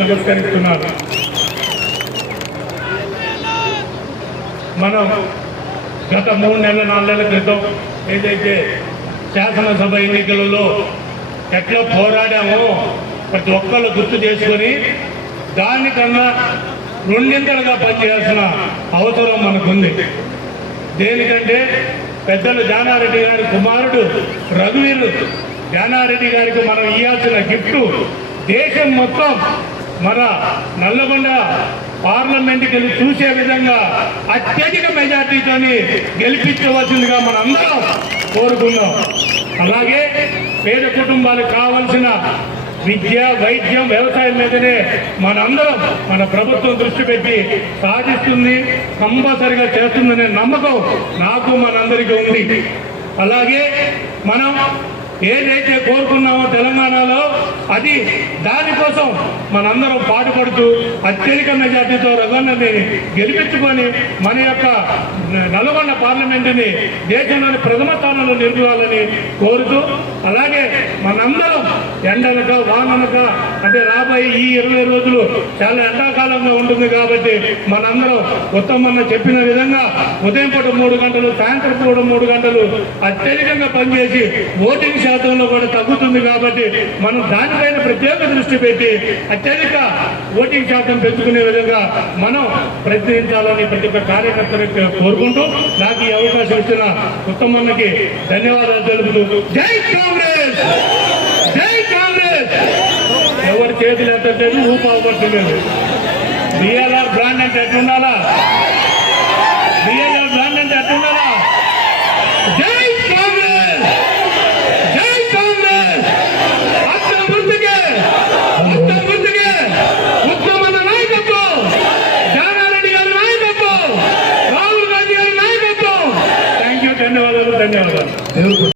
నమస్కరిస్తున్నాను మనం గత మూడు నెలల నాలుగు నెలల క్రితం ఏదైతే శాసనసభ ఎన్నికలలో ఎట్లా పోరాడామో ప్రతి ఒక్కళ్ళు గుర్తు చేసుకొని దానికన్నా రెండింతలుగా పనిచేయాల్సిన అవసరం మనకుంది. దేనికంటే పెద్దలు జానారెడ్డి గారి కుమారుడు రఘువీరు జానారెడ్డి గారికి మనం ఇవ్వాల్సిన గిఫ్ట్ దేశం మొత్తం మన నల్లగొండ పార్లమెంట్కి వెళ్ళి చూసే విధంగా అత్యధిక మెజార్టీతోని గెలిపించవలసిందిగా మన అందరం కోరుకున్నాం. అలాగే పేద కుటుంబాలకు కావలసిన విద్య వైద్యం వ్యవసాయం మీదనే మనందరం మన ప్రభుత్వం దృష్టి పెట్టి సాధిస్తుంది కంపల్సరిగా చేస్తుందనే నమ్మకం నాకు మనందరికీ ఉంది. అలాగే మనం ఏదైతే కోరుకున్నామో అది దానికోసం మనందరం పాటుపడుతూ అత్యధిక మెజార్టీతో రఘువన్నని గెలిపించుకొని మన యొక్క నల్గొండ పార్లమెంటుని దేశంలోని ప్రథమ స్థానంలో నిలపాలని కోరుతూ అలాగే మనందరం ఎండలక వానలక అంటే రాబోయే ఈ ఇరవై రోజులు చాలా ఎండాకాలంగా ఉంటుంది కాబట్టి మనందరం ఉత్తమన్న చెప్పిన విధంగా ఉదయం పూట మూడు గంటలు సాయంత్రం పూట మూడు గంటలు అత్యధికంగా పనిచేసి ఓటింగ్ శాతంలో మనం దానిపైన ప్రత్యేక దృష్టి పెట్టి అత్యధిక ఓటింగ్ శాతం పెంచుకునే విధంగా మనం ప్రయత్నించాలని ప్రతి ఒక్క కార్యకర్తలకు కోరుకుంటూ నాకు ఈ అవకాశం ఇచ్చిన ఉత్తమన్నకి ధన్యవాదాలు తెలుపుతూ జై కాంగ్రెస్! జై కాంగ్రెస్! ఎవరి చేతులు ఎత్తలేదు ఊపు అవపడుతులేదు బ్రాండ్ అంటే ఎట్లుండాలా? ಧನ್ಯವಾದ